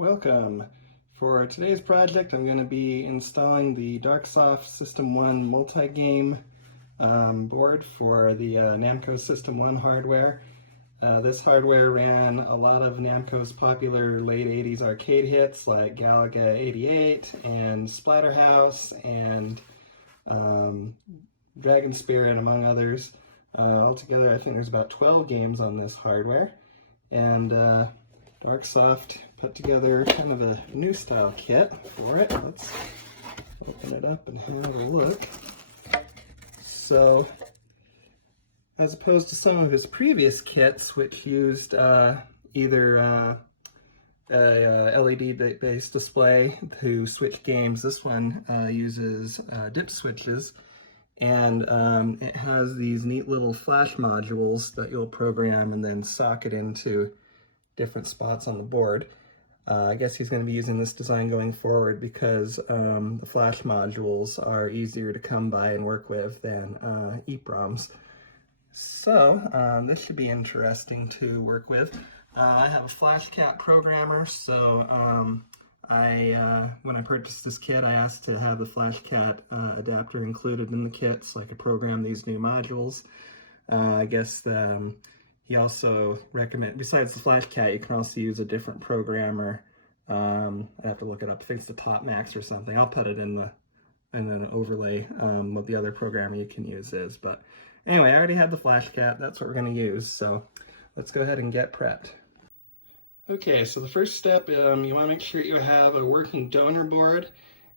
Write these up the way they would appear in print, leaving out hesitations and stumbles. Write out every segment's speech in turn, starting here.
Welcome. For today's project, I'm going to be installing the Darksoft System 1 multi-game board for the Namco System 1 hardware. This hardware ran a lot of Namco's popular late 80s arcade hits like Galaga 88 and Splatterhouse and Dragon Spirit, among others. Altogether, I think there's about 12 games on this hardware. And Darksoft put together kind of a new style kit for it. Let's open it up and have a look. So, as opposed to some of his previous kits, which used either a LED-based display to switch games, this one uses dip switches, and it has these neat little flash modules that you'll program and then socket into different spots on the board. I guess he's going to be using this design going forward because the flash modules are easier to come by and work with than EPROMs. So this should be interesting to work with. I have a FlashCat programmer, so when I purchased this kit, I asked to have the FlashCat adapter included in the kit so I could program these new modules. I guess he also recommends, besides the FlashCat, you can also use a different programmer. I have to look it up. I think it's the Top Max or something. I'll put it in an overlay what the other programmer you can use is. But anyway, I already have the FlashCat. That's what we're going to use. So let's go ahead and get prepped. Okay, so the first step, you want to make sure you have a working donor board.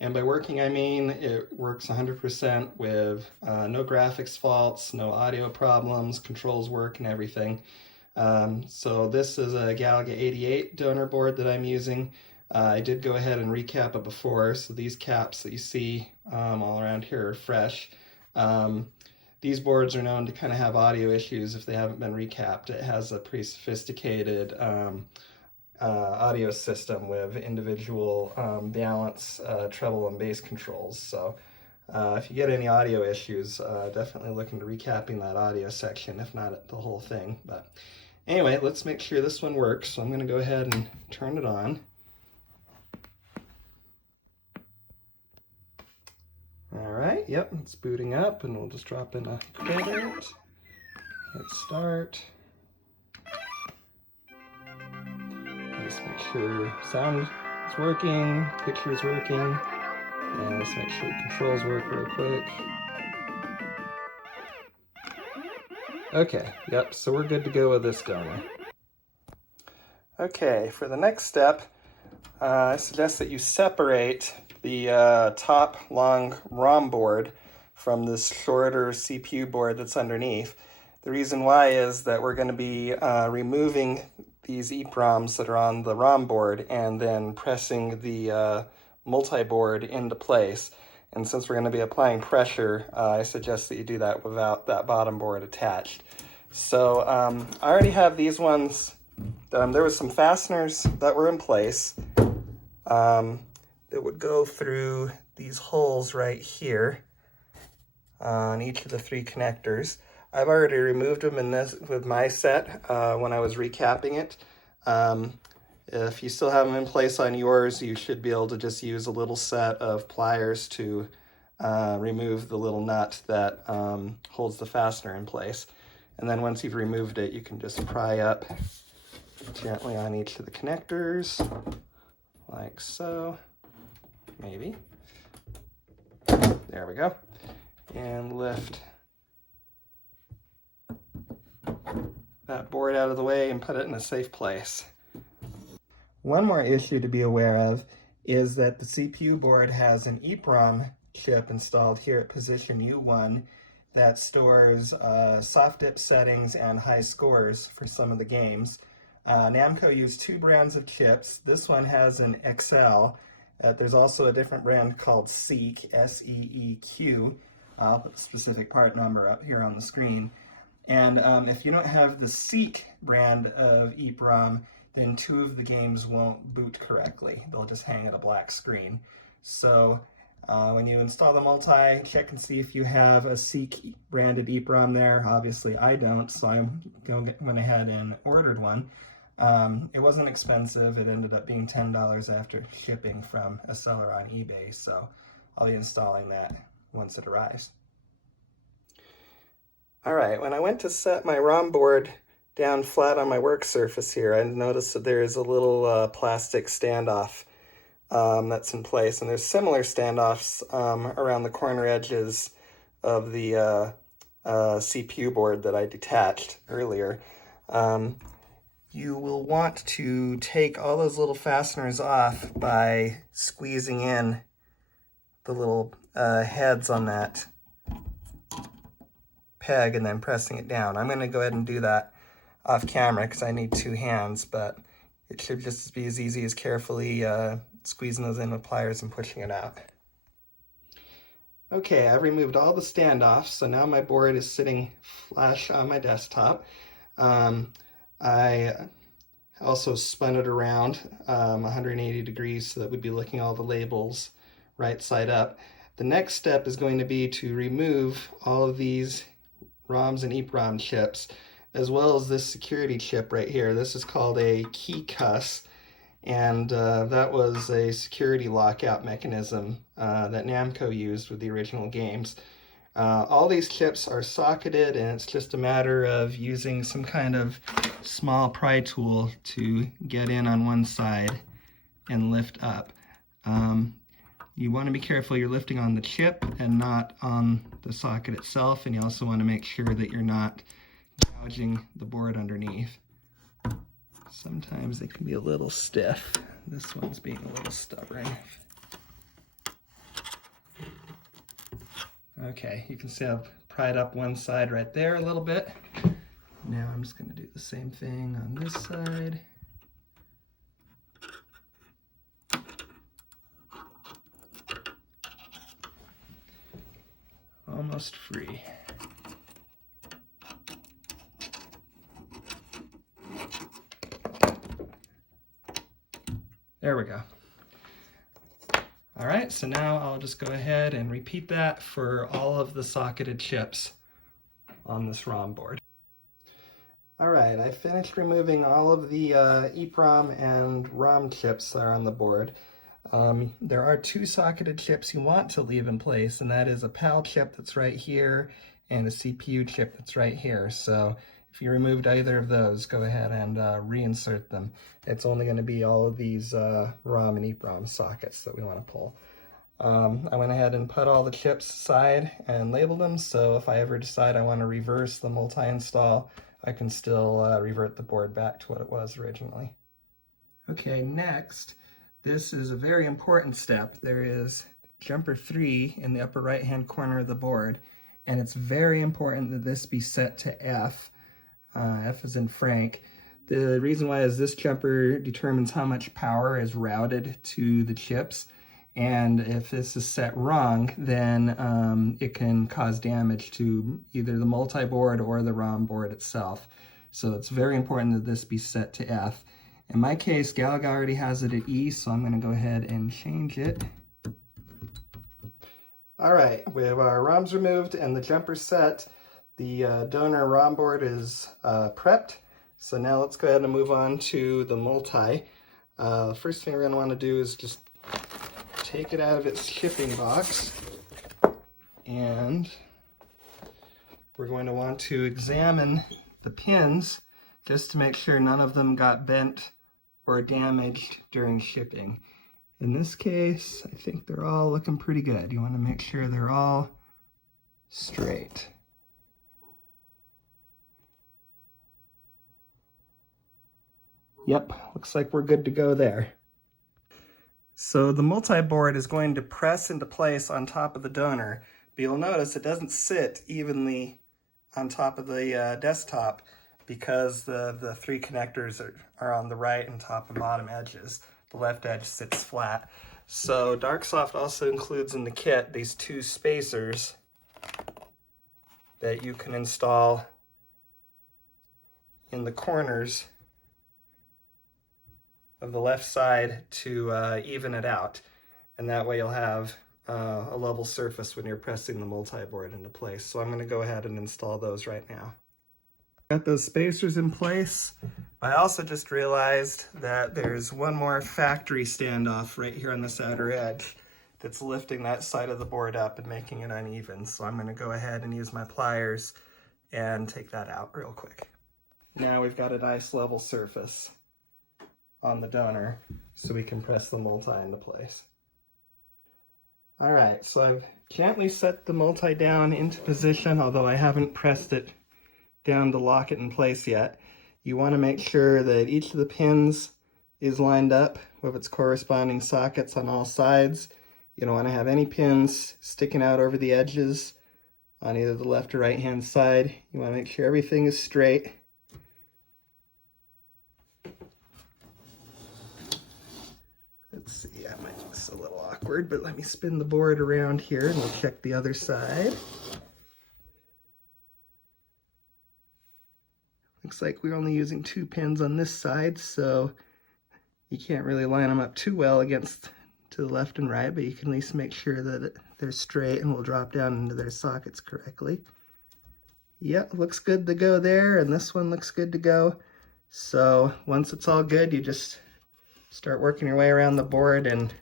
And by working, I mean it works 100% with no graphics faults, no audio problems, controls work and everything. So this is a Galaga 88 donor board that I'm using. I did go ahead and recap it before, so these caps that you see all around here are fresh. These boards are known to kind of have audio issues if they haven't been recapped. It has a pretty sophisticated audio system with individual balance, treble, and bass controls. So if you get any audio issues, definitely look into recapping that audio section, if not the whole thing. But anyway, let's make sure this one works. So I'm going to go ahead and turn it on. Alright, yep, it's booting up, and we'll just drop in a credit. Hit start. Just make sure sound is working, picture is working, and let's make sure controls work real quick. Okay, yep, so we're good to go with this donor. Okay, for the next step, I suggest that you separate the top long ROM board from this shorter CPU board that's underneath. The reason why is that we're going to be removing these EPROMs that are on the ROM board and then pressing the multi-board into place. And since we're going to be applying pressure, I suggest that you do that without that bottom board attached. So I already have these ones. There was some fasteners that were in place that would go through these holes right here on each of the three connectors. I've already removed them in this with my set when I was recapping it. If you still have them in place on yours, you should be able to just use a little set of pliers to remove the little nut that holds the fastener in place. And then once you've removed it, you can just pry up gently on each of the connectors, like so, maybe. There we go. And lift that board out of the way and put it in a safe place. One more issue to be aware of is that the CPU board has an EPROM chip installed here at position U1 that stores soft dip settings and high scores for some of the games. Namco used two brands of chips. This one has an XL. There's also a different brand called SEEQ, S-E-E-Q. I'll put the specific part number up here on the screen. And if you don't have the SEEQ brand of EPROM, then two of the games won't boot correctly. They'll just hang at a black screen. So when you install the multi, check and see if you have a SEEQ branded EPROM there. Obviously I don't, so I went ahead and ordered one. It wasn't expensive. It ended up being $10 after shipping from a seller on eBay, so I'll be installing that once it arrives. Alright, when I went to set my ROM board down flat on my work surface here, I noticed that there is a little plastic standoff that's in place, and there's similar standoffs around the corner edges of the CPU board that I detached earlier. You will want to take all those little fasteners off by squeezing in the little heads on that peg and then pressing it down. I'm going to go ahead and do that off camera because I need two hands, but it should just be as easy as carefully squeezing those in with pliers and pushing it out. Okay, I've removed all the standoffs, so now my board is sitting flush on my desktop. I also spun it around 180 degrees so that we'd be looking at all the labels right side up. The next step is going to be to remove all of these ROMs and EPROM chips, as well as this security chip right here. This is called a key cuss, and that was a security lockout mechanism that Namco used with the original games. All these chips are socketed, and it's just a matter of using some kind of small pry tool to get in on one side and lift up. You want to be careful you're lifting on the chip and not on the socket itself, and you also want to make sure that you're not gouging the board underneath. Sometimes they can be a little stiff. This one's being a little stubborn. Okay, you can see I've pried up one side right there a little bit. Now I'm just going to do the same thing on this side. Almost free. There we go. All right, so now I'll just go ahead and repeat that for all of the socketed chips on this ROM board. All right, I finished removing all of the EPROM and ROM chips that are on the board. There are two socketed chips you want to leave in place, and that is a PAL chip that's right here and a CPU chip that's right here. So if you removed either of those, go ahead and reinsert them. It's only going to be all of these ROM and EPROM sockets that we want to pull. I went ahead and put all the chips aside and labeled them, so if I ever decide I want to reverse the multi-install, I can still revert the board back to what it was originally. Okay, next, this is a very important step. There is jumper 3 in the upper right-hand corner of the board, and it's very important that this be set to F. F as in Frank. The reason why is this jumper determines how much power is routed to the chips, and if this is set wrong, then it can cause damage to either the multi-board or the ROM board itself. So it's very important that this be set to F. In my case, Galaga already has it at E, so I'm going to go ahead and change it. All right, we have our ROMs removed and the jumper set. The donor ROM board is prepped. So now let's go ahead and move on to the multi. First thing we're going to want to do is just take it out of its shipping box, and we're going to want to examine the pins just to make sure none of them got bent or damaged during shipping. In this case, I think they're all looking pretty good. You want to make sure they're all straight. Yep, looks like we're good to go there. So the multi-board is going to press into place on top of the donor, but you'll notice it doesn't sit evenly on top of the desktop because the three connectors are on the right and top and bottom edges. The left edge sits flat. So Darksoft also includes in the kit these two spacers that you can install in the corners of the left side to even it out, and that way you'll have a level surface when you're pressing the multi-board into place. So I'm going to go ahead and install those right now. Got those spacers in place. I also just realized that there's one more factory standoff right here on this outer edge that's lifting that side of the board up and making it uneven. So I'm going to go ahead and use my pliers and take that out real quick. Now we've got a nice level surface on the donor so we can press the multi into place. All right, so I've gently set the multi down into position, although I haven't pressed it down to lock it in place yet. You want to make sure that each of the pins is lined up with its corresponding sockets on all sides. You don't want to have any pins sticking out over the edges on either the left or right hand side. You want to make sure everything is straight. Let's see, that might look a little awkward, but let me spin the board around here and we'll check the other side. Looks like we're only using 2 pins on this side, so you can't really line them up too well against to the left and right, but you can at least make sure that they're straight and will drop down into their sockets correctly. Yep, looks good to go there, and this one looks good to go. So once it's all good, you just start working your way around the board and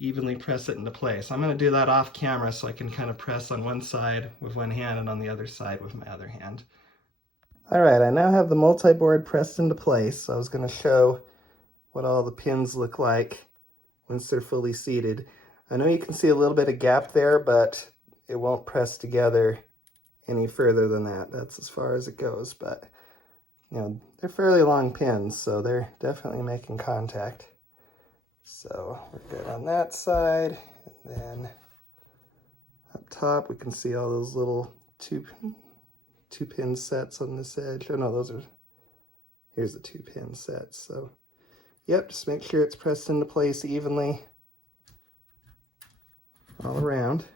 evenly press it into place. I'm going to do that off camera so I can kind of press on one side with one hand and on the other side with my other hand. Alright, I now have the multi-board pressed into place, so I was going to show what all the pins look like once they're fully seated. I know you can see a little bit of gap there, but it won't press together any further than that. That's as far as it goes, but you know, they're fairly long pins, so they're definitely making contact. So we're good on that side, and then up top we can see all those little two pin sets on this edge. Oh no, here's the 2 pin sets. So yep, just make sure it's pressed into place evenly all around.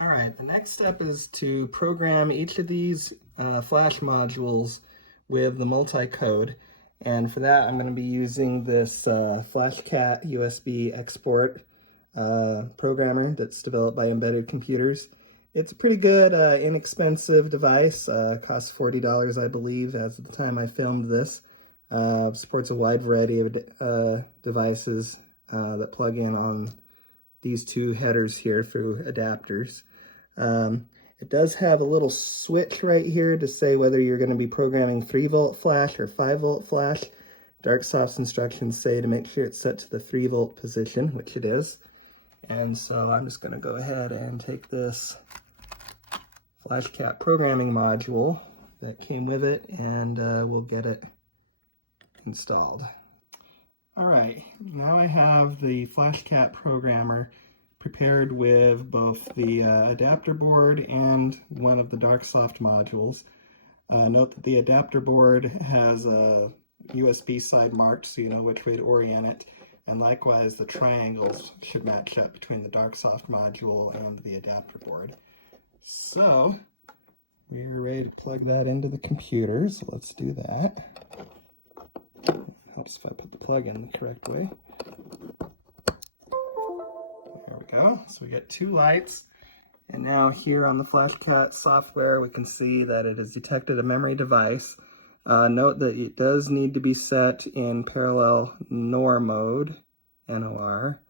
All right, the next step is to program each of these flash modules with the multi-code. And for that, I'm going to be using this FlashCat USB export programmer that's developed by Embedded Computers. It's a pretty good, inexpensive device. Costs $40, I believe, as of the time I filmed this. Supports a wide variety of devices that plug in on these 2 headers here through adapters. It does have a little switch right here to say whether you're going to be programming 3-volt flash or 5-volt flash. Darksoft's instructions say to make sure it's set to the 3-volt position, which it is. And so I'm just going to go ahead and take this FlashCat programming module that came with it, and we'll get it installed. All right, now I have the FlashCat programmer prepared with both the adapter board and one of the Darksoft modules. Note that the adapter board has a USB side marked so you know which way to orient it, and likewise the triangles should match up between the Darksoft module and the adapter board. So we're ready to plug that into the computer, so let's do that. Helps if I put the plug in the correct way. There we go. So we get 2 lights, and now here on the FlashCat software we can see that it has detected a memory device. Note that it does need to be set in parallel NOR mode, NOR,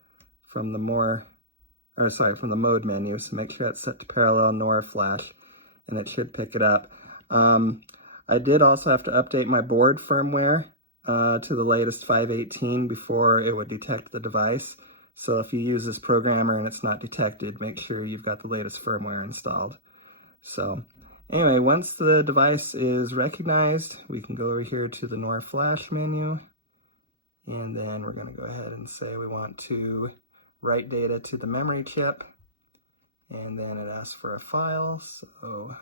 from the mode menu. So make sure it's set to parallel NOR flash, and it should pick it up. I did also have to update my board firmware to the latest 5.18 before it would detect the device. So if you use this programmer and it's not detected, make sure you've got the latest firmware installed. So anyway, once the device is recognized, we can go over here to the NOR flash menu, and then we're going to go ahead and say we want to write data to the memory chip, and then it asks for a file. So,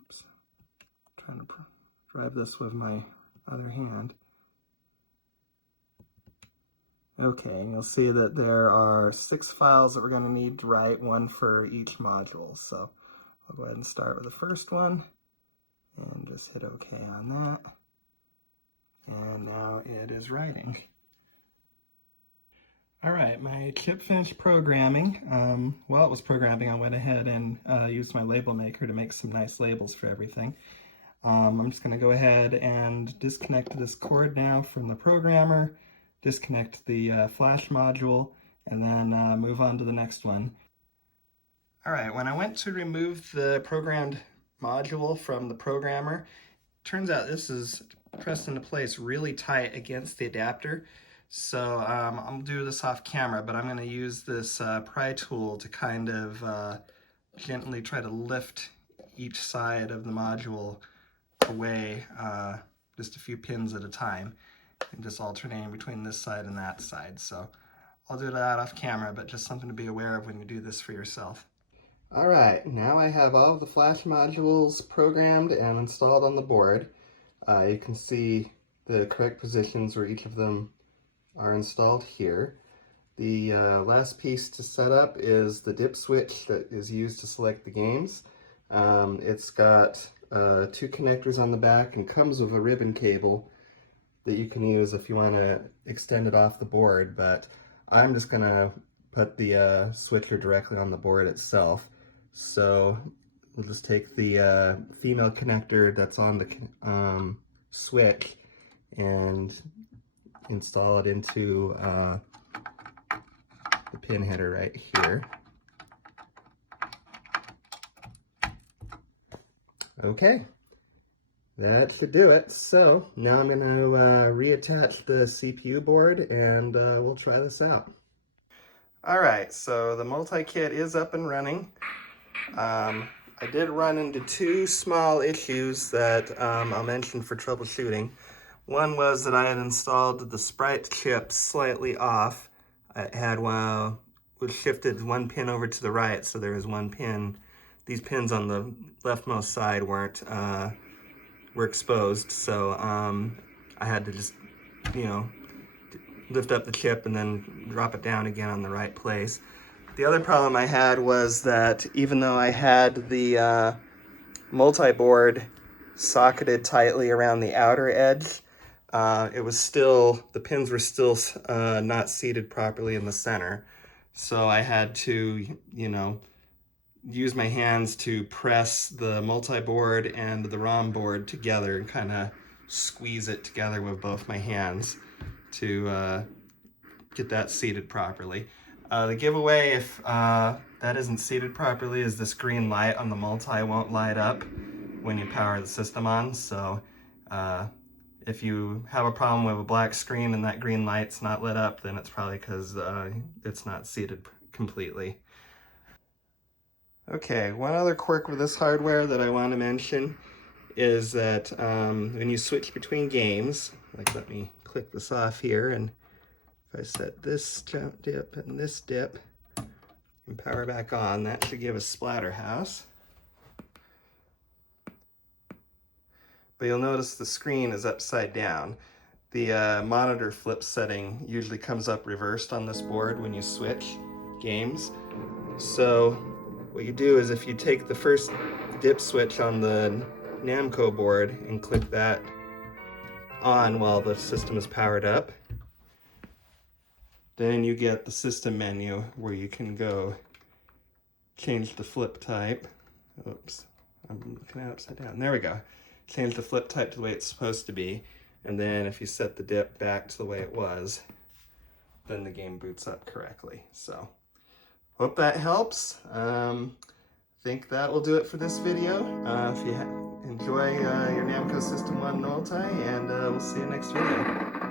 oops, trying to drive this with my other hand. Okay, and you'll see that there are 6 files that we're going to need to write, 1 for each module. So I'll go ahead and start with the first one and just hit OK on that. And now it is writing. All right, my chip finished programming. While it was programming, I went ahead and used my label maker to make some nice labels for everything. I'm just going to go ahead and disconnect this cord now from the programmer, disconnect the flash module, and then move on to the next one. All right, when I went to remove the programmed module from the programmer, turns out this is pressed into place really tight against the adapter. So I'll do this off camera, but I'm going to use this pry tool to kind of gently try to lift each side of the module away just a few pins at a time, and just alternating between this side and that side. So I'll do that off camera, but just something to be aware of when you do this for yourself. All right, now I have all of the flash modules programmed and installed on the board. You can see the correct positions where each of them are installed here. The last piece to set up is the dip switch that is used to select the games. It's got 2 connectors on the back and comes with a ribbon cable that you can use if you want to extend it off the board, but I'm just going to put the switcher directly on the board itself. So we'll just take the female connector that's on the switch and install it into the pin header right here. Okay, that should do it. So now I'm going to reattach the CPU board and we'll try this out. All right, so the multi-kit is up and running. I did run into 2 small issues that I'll mention for troubleshooting. One was that I had installed the sprite chip slightly off. I had shifted 1 pin over to the right, so there was 1 pin. These pins on the leftmost side were exposed, so I had to just, lift up the chip and then drop it down again on the right place. The other problem I had was that even though I had the multi-board socketed tightly around the outer edge, the pins were still not seated properly in the center. So I had to, use my hands to press the multi-board and the ROM board together and kind of squeeze it together with both my hands to get that seated properly. The giveaway, if that isn't seated properly, is this green light on the multi won't light up when you power the system on. So if you have a problem with a black screen and that green light's not lit up, then it's probably because it's not seated completely. Okay, one other quirk with this hardware that I want to mention is that when you switch between games, like let me click this off here, and if I set this jump dip and this dip and power back on, that should give us Splatterhouse. But you'll notice the screen is upside down. The monitor flip setting usually comes up reversed on this board when you switch games. So what you do is if you take the first dip switch on the Namco board and click that on while the system is powered up, then you get the system menu where you can go change the flip type. Oops, I'm looking at it upside down. There we go. Change the flip type to the way it's supposed to be. And then if you set the dip back to the way it was, then the game boots up correctly. So hope that helps. I think that will do it for this video. If you enjoy your Namco System 1 multi, and we'll see you next video.